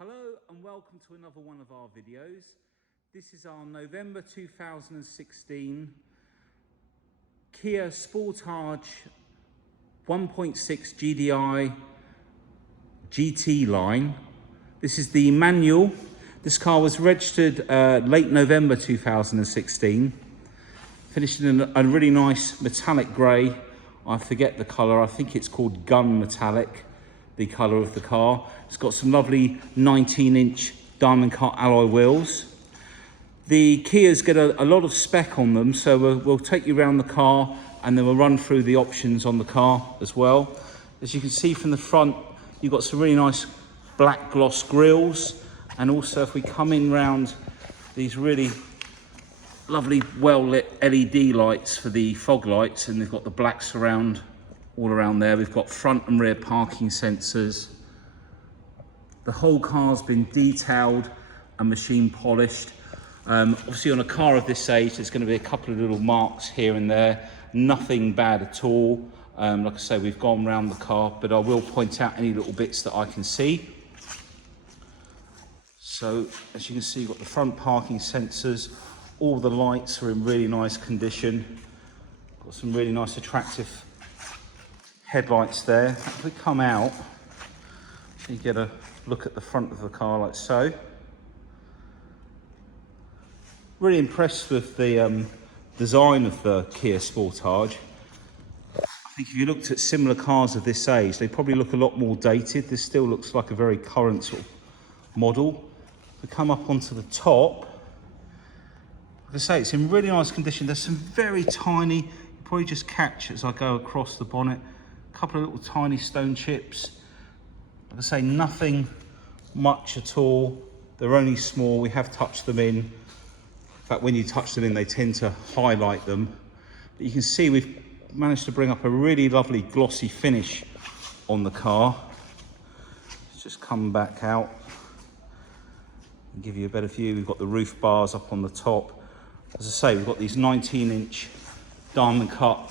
Hello and welcome to another one of our videos. This is our November 2016 Kia Sportage 1.6 Gdi GT line. This is the manual. This car was registered late November 2016. Finished in a really nice metallic grey. I forget the colour, I think it's called gun metallic, the colour of the car. It's got some lovely 19-inch diamond cut alloy wheels. The Kias get a lot of spec on them, so we'll take you around the car and then we'll run through the options on the car as well. As you can see from the front, you've got some really nice black gloss grills, and also if we come in round these really lovely well-lit LED lights for the fog lights, and they've got the black surround all around there. We've got front and rear parking sensors. The whole car's been detailed and machine polished. Obviously on a car of this age, there's going to be a couple of little marks here and there. Nothing bad at all. Like I say, we've gone around the car, but I will point out any little bits that I can see. So as you can see, you've got the front parking sensors. All the lights are in really nice condition. Got some really nice attractive headlights there. If we come out, so you get a look at the front of the car like so. Really impressed with the design of the Kia Sportage. I think if you looked at similar cars of this age, they probably look a lot more dated. This still looks like a very current sort of model. If we come up onto the top, like I say, it's in really nice condition. There's some very tiny, you probably just catch as I go across the bonnet, a couple of little tiny stone chips. Like I say, nothing much at all. They're only small. We have touched them in. In fact, when you touch them in, they tend to highlight them. But you can see we've managed to bring up a really lovely glossy finish on the car. Let's just come back out and give you a better view. We've got the roof bars up on the top. As I say, we've got these 19-inch diamond cut,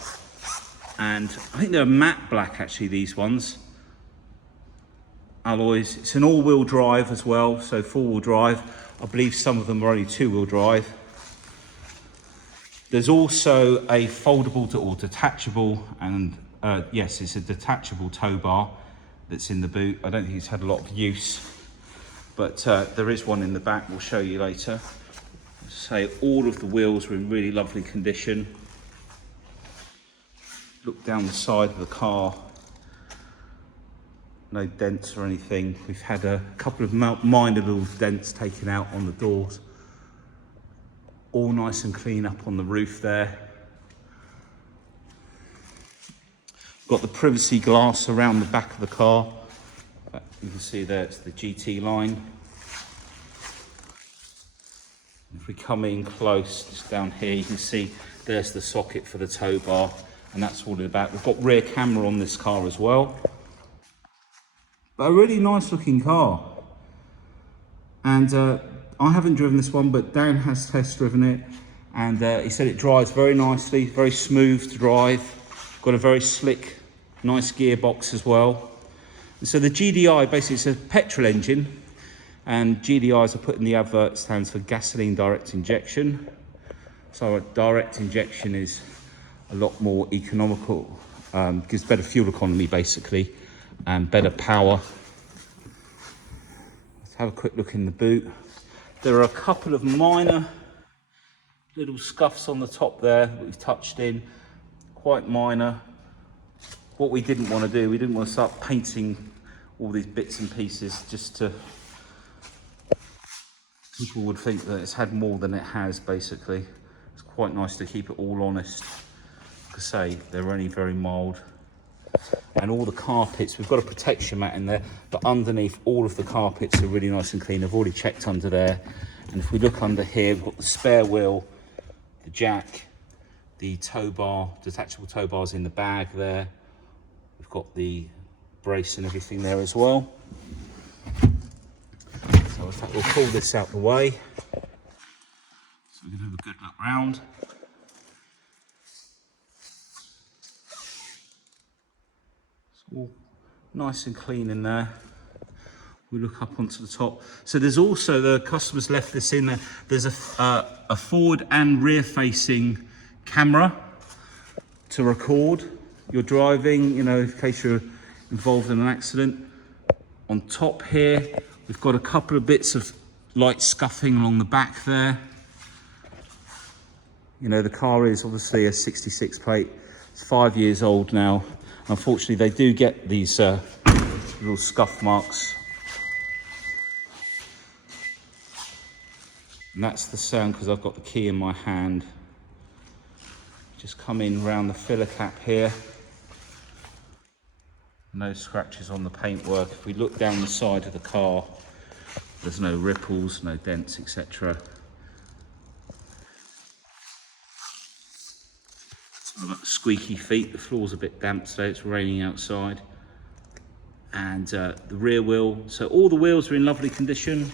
and I think they're matte black actually, these ones. Alloys. It's an all-wheel drive as well, so four-wheel drive. I believe some of them are only two-wheel drive. There's also a foldable or detachable, and yes, it's a detachable tow bar that's in the boot. I don't think it's had a lot of use, but there is one in the back. We'll show you later. Say all of the wheels are in really lovely condition. Look down the side of the car. No dents or anything. We've had a couple of minor little dents taken out on the doors. All nice and clean up on the roof there. Got the privacy glass around the back of the car. You can see there it's the GT line. If we come in close, just down here, you can see there's the socket for the tow bar, and that's all in the back. We've got rear camera on this car as well. But a really nice looking car. And I haven't driven this one, but Dan has test driven it, and he said it drives very nicely, very smooth to drive. Got a very slick, nice gearbox as well. And so the GDI, basically it's a petrol engine, and GDI, as I put in the advert, stands for gasoline direct injection. So a direct injection is a lot more economical, gives better fuel economy basically, and better power. Let's have a quick look in the boot. There are a couple of minor little scuffs on the top there that we've touched in, quite minor. What we didn't want to do, we didn't want to start painting all these bits and pieces just to, people would think that it's had more than it has basically. It's quite nice to keep it all honest. Like I say, they're only very mild. And all the carpets, we've got a protection mat in there, but underneath all of the carpets are really nice and clean. I've already checked under there. And if we look under here, we've got the spare wheel, the jack, the tow bar, detachable tow bars in the bag there. We've got the brace and everything there as well. So in fact, we'll pull this out the way. So we can have a good look round. It's all nice and clean in there. We look up onto the top. So there's also, the customers left this in there, there's a forward and rear facing camera to record your driving, you know, in case you're involved in an accident. On top here, we've got a couple of bits of light scuffing along the back there. You know, the car is obviously a 66 plate. It's 5 years old now. Unfortunately, they do get these little scuff marks. And that's the sound because I've got the key in my hand. Just come in round the filler cap here. No scratches on the paintwork. If we look down the side of the car, there's no ripples, no dents, etc. I've got squeaky feet. The floor's a bit damp today, it's raining outside. And the rear wheel, so all the wheels are in lovely condition.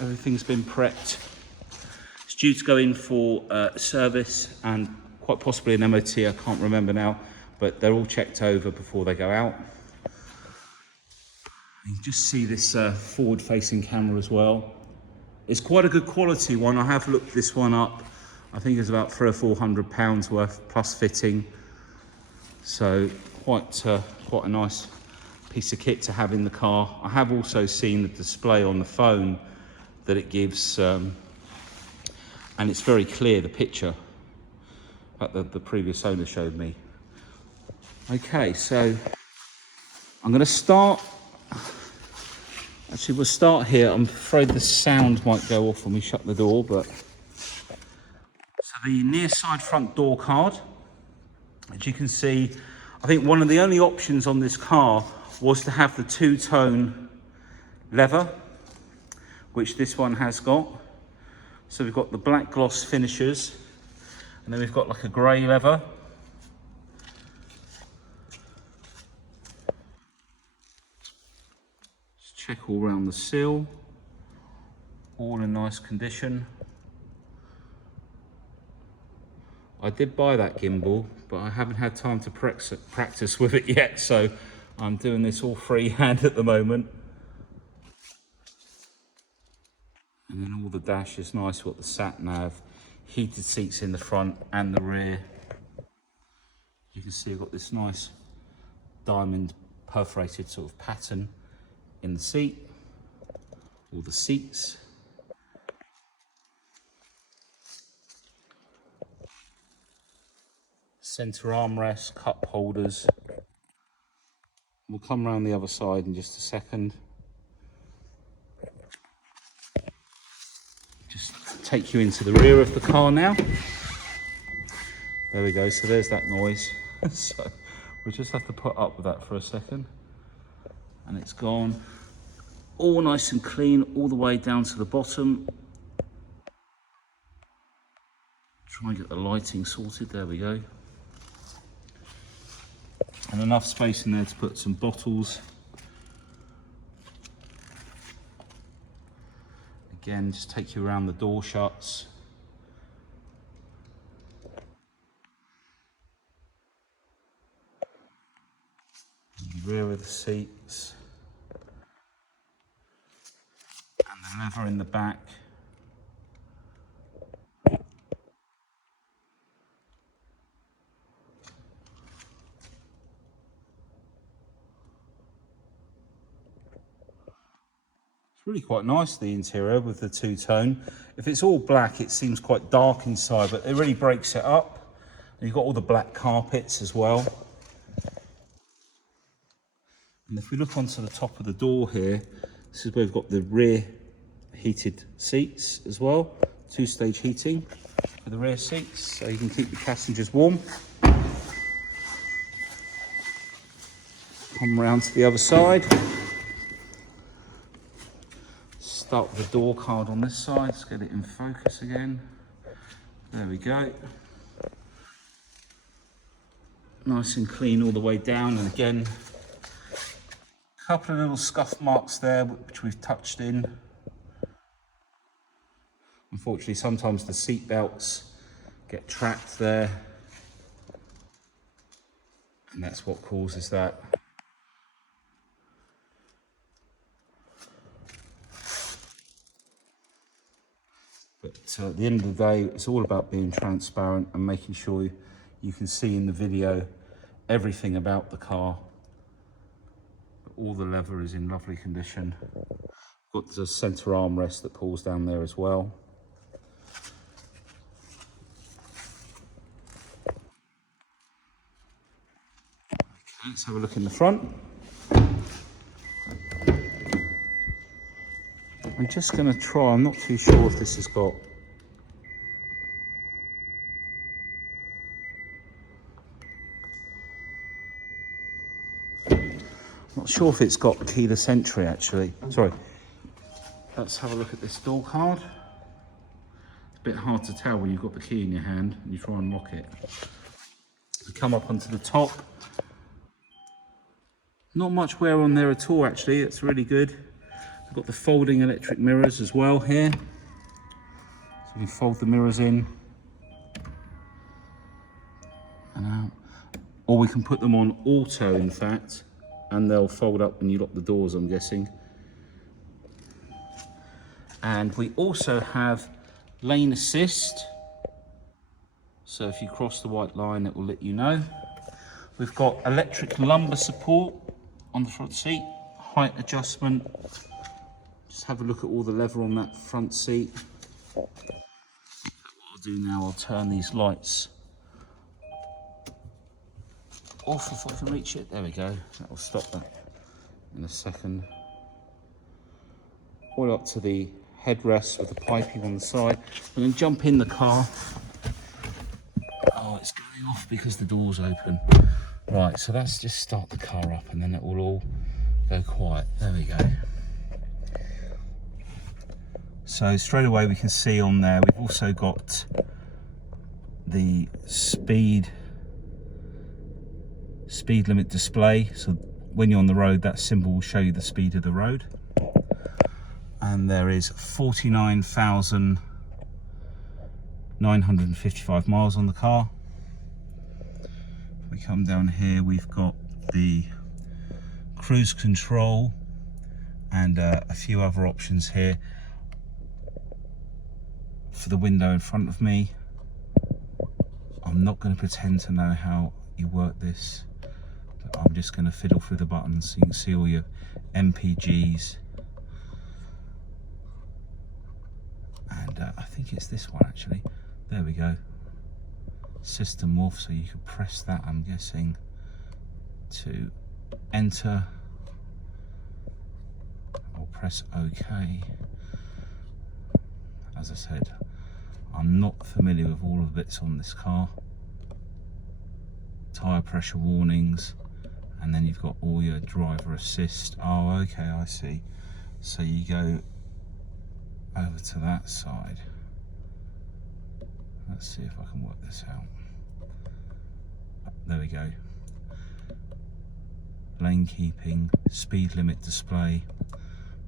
Everything's been prepped. It's due to go in for service and quite possibly an MOT, I can't remember now, but they're all checked over before they go out. You can just see this forward-facing camera as well. It's quite a good quality one. I have looked this one up. I think it's about £300 or £400 worth plus fitting. So quite a nice piece of kit to have in the car. I have also seen the display on the phone that it gives, and it's very clear, the picture that the previous owner showed me. Okay, so I'm going to start. Actually, we'll start here. I'm afraid the sound might go off when we shut the door, but so the near side front door card, as you can see, I think one of the only options on this car was to have the two-tone leather, which this one has got. So we've got the black gloss finishes, and then we've got like a grey leather. Just check all around the sill, all in nice condition. I did buy that gimbal, but I haven't had time to practice with it yet, so I'm doing this all freehand at the moment. And then all the dash is nice, we've got the sat nav, heated seats in the front and the rear. You can see I've got this nice diamond perforated sort of pattern in the seat, all the seats. Centre armrest, cup holders. We'll come around the other side in just a second. Just take you into the rear of the car now. There we go, so there's that noise. So we'll just have to put up with that for a second. And it's gone. All nice and clean, all the way down to the bottom. Try and get the lighting sorted, there we go. And enough space in there to put some bottles. Again, just take you around the door shuts. The rear of the seats. And the leather in the back. It's really quite nice, the interior with the two-tone. If it's all black, it seems quite dark inside, but it really breaks it up. And you've got all the black carpets as well. And if we look onto the top of the door here, this is where we've got the rear heated seats as well. Two-stage heating for the rear seats, so you can keep the passengers warm. Come round to the other side. Start with the door card on this side. Let's get it in focus again. There we go. Nice and clean all the way down, and again, a couple of little scuff marks there which we've touched in. Unfortunately, sometimes the seat belts get trapped there, and that's what causes that. But at the end of the day, it's all about being transparent and making sure you can see in the video everything about the car. All the leather is in lovely condition. Got the center armrest that pulls down there as well. Okay, let's have a look in the front. I'm just going to try, I'm not too sure if this has got not sure if it's got keyless entry actually. Sorry. Let's have a look at this door card. It's a bit hard to tell when you've got the key in your hand and you try and lock it. We come up onto the top. Not much wear on there at all actually, it's really good. We've got the folding electric mirrors as well here. So we fold the mirrors in and out. Or we can put them on auto in fact, and they'll fold up when you lock the doors, I'm guessing. And we also have lane assist. So if you cross the white line, it will let you know. We've got electric lumbar support on the front seat, height adjustment. Just have a look at all the leather on that front seat. What I'll do now, I'll turn these lights off if I can reach it. There we go. That will stop that in a second. All up to the headrest with the piping on the side. I'm going to jump in the car. Oh, it's going off because the door's open. Right, so let's just start the car up and then it will all go quiet. There we go. So straight away we can see on there, we've also got the speed limit display. So when you're on the road, that symbol will show you the speed of the road. And there is 49,955 miles on the car. If we come down here, we've got the cruise control and a few other options here. For the window in front of me, I'm not going to pretend to know how you work this, but I'm just going to fiddle through the buttons so you can see all your MPGs. And I think it's this one actually. There we go. System morph, so you could press that, I'm guessing, to enter, or press OK. As I said, I'm not familiar with all of the bits on this car. Tyre pressure warnings, and then you've got all your driver assist. Oh, okay, I see. So you go over to that side. Let's see if I can work this out. There we go. Lane keeping, speed limit display.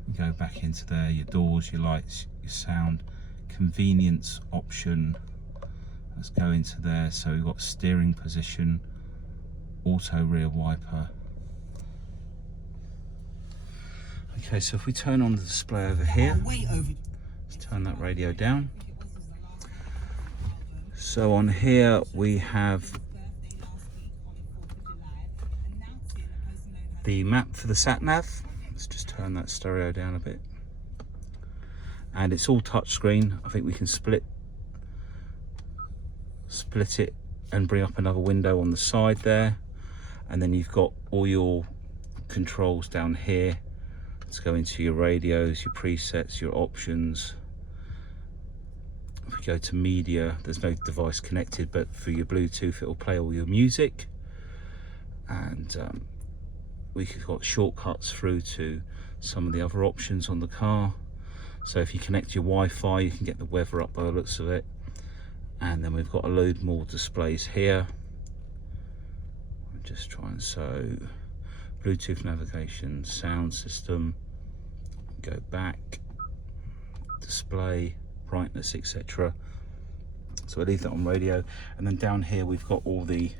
You go back into there, your doors, your lights, your sound, convenience option. Let's go into there. So we've got steering position, auto rear wiper. Okay, so if we turn on the display over here, let's turn that radio down. So on here we have the map for the sat nav. Let's just turn that stereo down a bit. And it's all touchscreen. I think we can split it and bring up another window on the side there. And then you've got all your controls down here. Let's go into your radios, your presets, your options. If we go to media, there's no device connected, but for your Bluetooth, it will play all your music. And we've got shortcuts through to some of the other options on the car. So if you connect your Wi-Fi, you can get the weather up by the looks of it. And then we've got a load more displays here. I'm just trying, so Bluetooth navigation, sound system, go back, display, brightness, etc. So I leave that on radio. And then down here we've got all the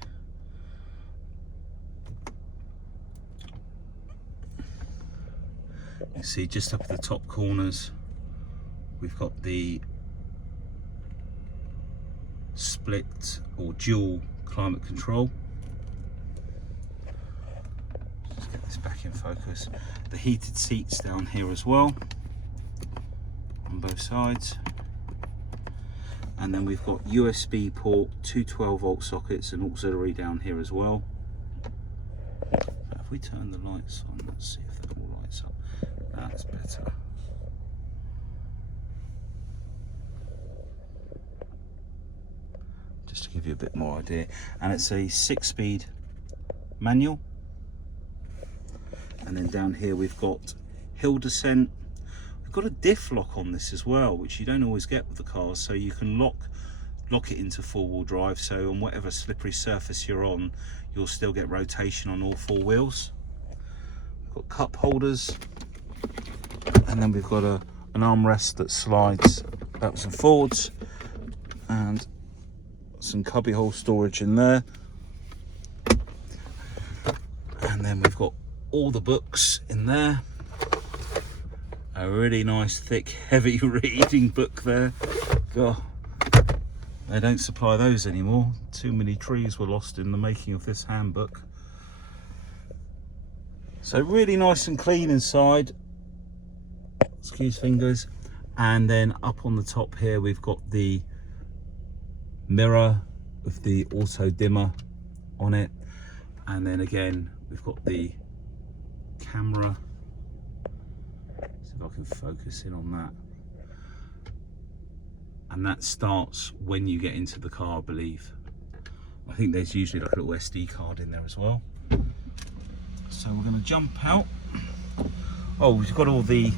you see just up at the top corners, we've got the split or dual climate control. Let's get this back in focus. The heated seats down here as well on both sides. And then we've got USB port, two 12-volt sockets and auxiliary down here as well. If we turn the lights on, let's see if that all lights up. That's better. Just to give you a bit more idea. And it's a 6-speed manual. And then down here we've got hill descent. We've got a diff lock on this as well, which you don't always get with the cars, so you can lock it into 4-wheel drive, so on whatever slippery surface you're on, you'll still get rotation on all 4 wheels. We've got cup holders, and then we've got an armrest that slides backwards and forwards, and some cubbyhole storage in there. And then we've got all the books in there. A really nice, thick, heavy reading book there. God, they don't supply those anymore. Too many trees were lost in the making of this handbook. So really nice and clean inside. Excuse fingers. And then up on the top here, we've got the mirror with the auto dimmer on it. And then again, we've got the camera. See if I can focus in on that. And that starts when you get into the car, I believe. I think there's usually like a little SD card in there as well. So we're going to jump out. Oh, we've got all the,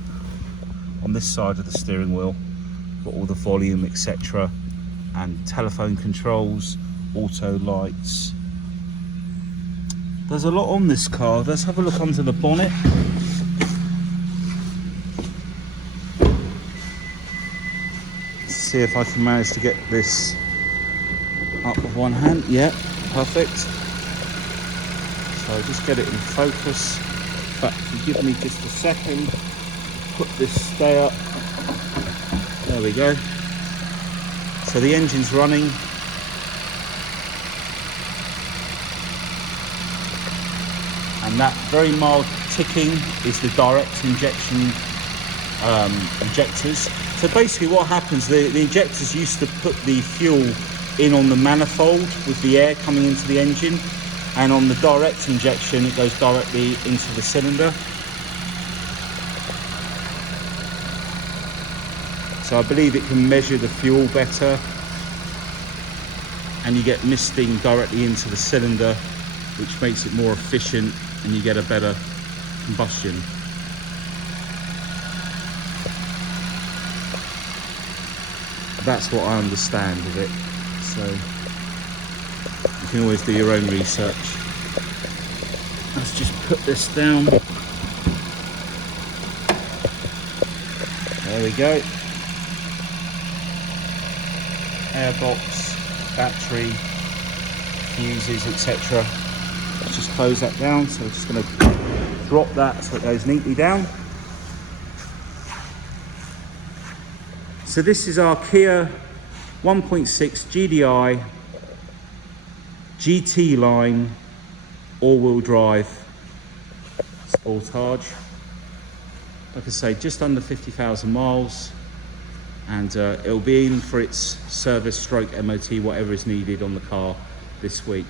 on this side of the steering wheel, got all the volume, etc. and telephone controls, auto lights. There's a lot on this car. Let's have a look under the bonnet. See if I can manage to get this up with one hand. Yeah, perfect. So I'll just get it in focus. In fact, if you give me just a second, put this stay up. There we go. So the engine's running. And that very mild ticking is the direct injection injectors. So basically what happens, the injectors used to put the fuel in on the manifold with the air coming into the engine, and on the direct injection it goes directly into the cylinder. So I believe it can measure the fuel better, and you get misting directly into the cylinder, which makes it more efficient and you get a better combustion. That's what I understand of it, so you can always do your own research. Let's just put this down. There we go. Airbox, battery, fuses, etc. Let's just close that down. So we're just going to drop that so it goes neatly down. So this is our Kia 1.6 GDI GT line all-wheel drive Sportage. Like I say, just under 50,000 miles, and it'll be in for its service stroke MOT, whatever is needed on the car this week.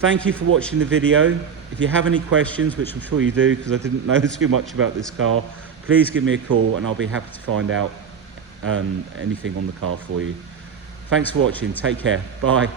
Thank you for watching the video. If you have any questions, which I'm sure you do because I didn't know too much about this car, please give me a call and I'll be happy to find out anything on the car for you. Thanks for watching. Take care. Bye.